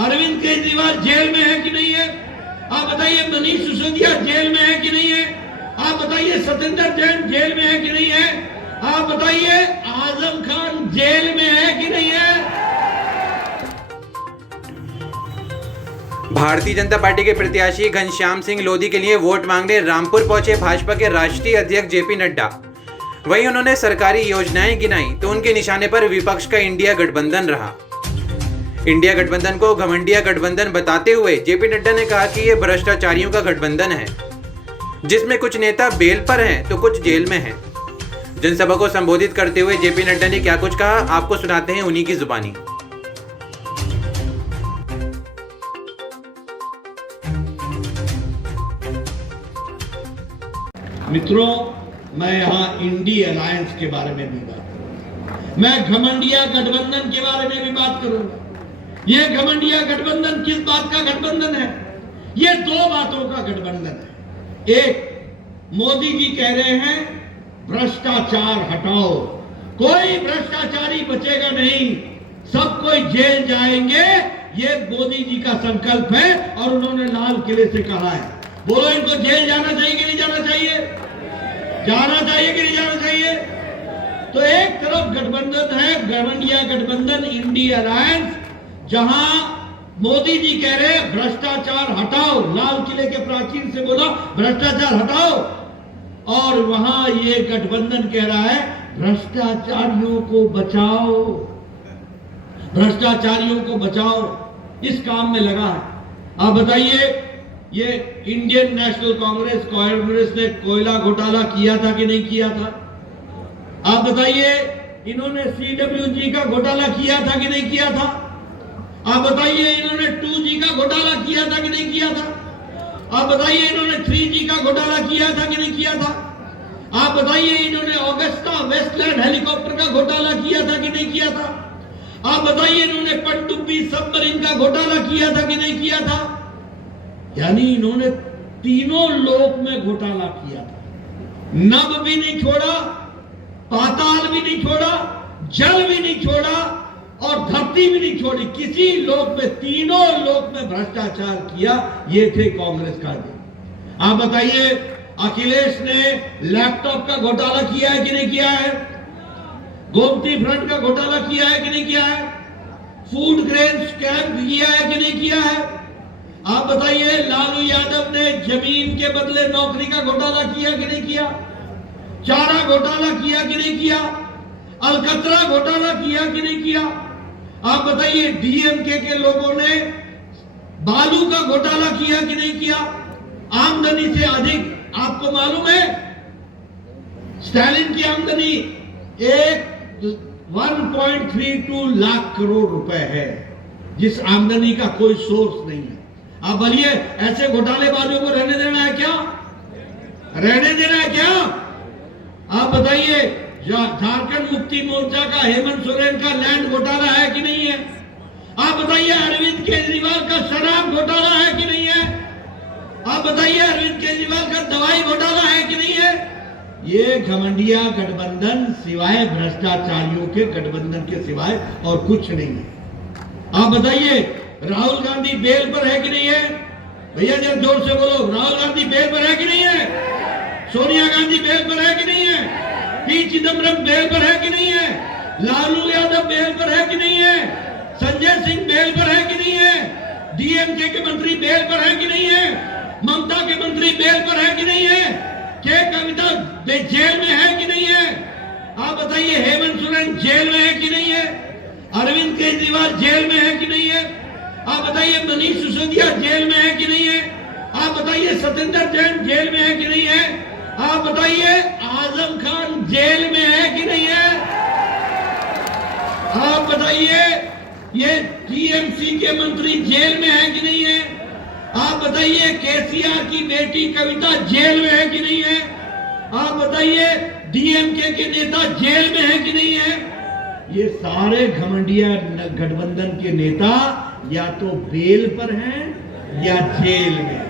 Arvind Kejriwal jail में है कि नहीं है? आप बताइए मनीष सिसोदिया जेल में है कि नहीं है? आप बताइए सत्येंद्र जैन जेल में है कि नहीं है? आप बताइए आजम खान जेल में है कि नहीं है? भारतीय जनता पार्टी के प्रत्याशी घनश्याम सिंह लोधी के लिए वोट मांगने रामपुर पहुंचे भाजपा के राष्ट्रीय अध्यक्ष जेपी नड्डा। वहीं उन्होंने सरकारी योजनाएं गिनाई तो उनके निशाने पर विपक्ष का इंडिया गठबंधन रहा। इंडिया गठबंधन को घमंडिया गठबंधन बताते हुए जेपी नड्डा ने कहा कि यह भ्रष्टाचारियों का गठबंधन है, जिसमें कुछ नेता बेल पर हैं तो कुछ जेल में हैं। जनसभा को संबोधित करते हुए जेपी नड्डा ने क्या कुछ कहा, आपको सुनाते हैं उन्हीं की जुबानी। मित्रों, मैं यहां इंडी अलायंस के बारे में भी बात करूंगा, मैं घमंडिया गठबंधन के बारे में भी बात करूंगा। यह घमंडिया गठबंधन किस बात का गठबंधन है? यह दो बातों का गठबंधन है। एक, मोदी जी कह रहे हैं भ्रष्टाचार हटाओ, कोई भ्रष्टाचारी बचेगा नहीं, सब कोई जेल जाएंगे, ये मोदी जी का संकल्प है और उन्होंने लाल किले से कहा है। बोलो, इनको जेल जाना चाहिए कि नहीं जाना चाहिए? जाना चाहिए कि नहीं जाना चाहिए? तो एक तरफ गठबंधन है घमंडिया गठबंधन इंडी अलायंस, जहां मोदी जी कह रहे हैं भ्रष्टाचार हटाओ, लाल किले के प्राचीर से बोला भ्रष्टाचार हटाओ, और वहां ये गठबंधन कह रहा है भ्रष्टाचारियों को बचाओ, भ्रष्टाचारियों को बचाओ, इस काम में लगा है। आप बताइए, ये इंडियन नेशनल कांग्रेस ने कोयला घोटाला किया था कि नहीं किया था? आप बताइए, इन्होंने CWG का घोटाला किया था कि नहीं किया था? आप बताइए, इन्होंने 2G का घोटाला किया था कि नहीं किया था? आप बताइए, इन्होंने 3G का घोटाला किया था कि नहीं किया था? आप बताइए, इन्होंने ऑगस्टा वेस्टलैंड हेलीकॉप्टर का घोटाला किया था कि नहीं किया था? आप बताइए, इन्होंने पनडुब्बी सबमरीन का घोटाला किया था कि नहीं किया था? यानी इन्होंने तीनों लोक में घोटाला किया था, नभ भी नहीं छोड़ा, पाताल भी नहीं छोड़ा, जल भी नहीं छोड़ा और धरती भी नहीं छोड़ी, किसी लोक में, तीनों लोक में भ्रष्टाचार किया। ये थे कांग्रेस का दिन। आप बताइए, अखिलेश ने लैपटॉप का घोटाला किया है कि नहीं किया है? गोमती फ्रंट का घोटाला किया है कि नहीं किया है? फूड ग्रेन स्कैम किया है कि नहीं किया है? आप बताइए, लालू यादव ने जमीन के बदले नौकरी का घोटाला किया कि नहीं किया? चारा घोटाला किया कि नहीं किया? अलकतरा घोटाला किया कि नहीं किया? आप बताइए, डीएमके के लोगों ने बालू का घोटाला किया कि नहीं किया? आमदनी से अधिक, आपको मालूम है स्टालिन की आमदनी 1.32 लाख करोड़ रुपए है, जिस आमदनी का कोई सोर्स नहीं है। आप बोलिए, ऐसे घोटालेबाजों को रहने देना है क्या? रहने देना है क्या? आप बताइए, झारखंड मुक्ति मोर्चा का हेमंत सोरेन का लैंड घोटाला है कि नहीं है? आप बताइए, अरविंद केजरीवाल का शराब घोटाला है कि नहीं है? आप बताइए, अरविंद केजरीवाल का दवाई घोटाला है कि नहीं है? ये घमंडिया गठबंधन सिवाय भ्रष्टाचारियों के गठबंधन के सिवाय और कुछ नहीं है। आप बताइए, राहुल गांधी बेल पर है कि नहीं है? भैया जब जोर से बोलो, राहुल गांधी बेल पर है कि नहीं है? सोनिया गांधी बेल पर है कि नहीं है? पी चिदम्बरम बेल पर है कि नहीं है? लालू यादव बेल पर है कि नहीं है? संजय सिंह बेल पर है कि नहीं है? डीएमके के मंत्री बेल पर है कि नहीं है? ममता के मंत्री बेल पर है कि नहीं है? के कविता जेल में है कि नहीं है? आप बताइए, हेमंत सोरेन जेल में है कि नहीं है? अरविंद केजरीवाल जेल में है कि नहीं है? आप बताइए, मनीष सिसोदिया जेल में है कि नहीं है? आप बताइए, सत्येंद्र जैन जेल में है कि नहीं है? आप बताइए, आजम खान जेल में है कि नहीं है? आप बताइए, ये टीएमसी के मंत्री जेल में है कि नहीं है? आप बताइए, केसीआर की बेटी कविता जेल में है कि नहीं है? आप बताइए, डीएमके के नेता जेल में है कि नहीं है? ये सारे घमंडिया गठबंधन के नेता या तो बेल पर हैं या जेल में।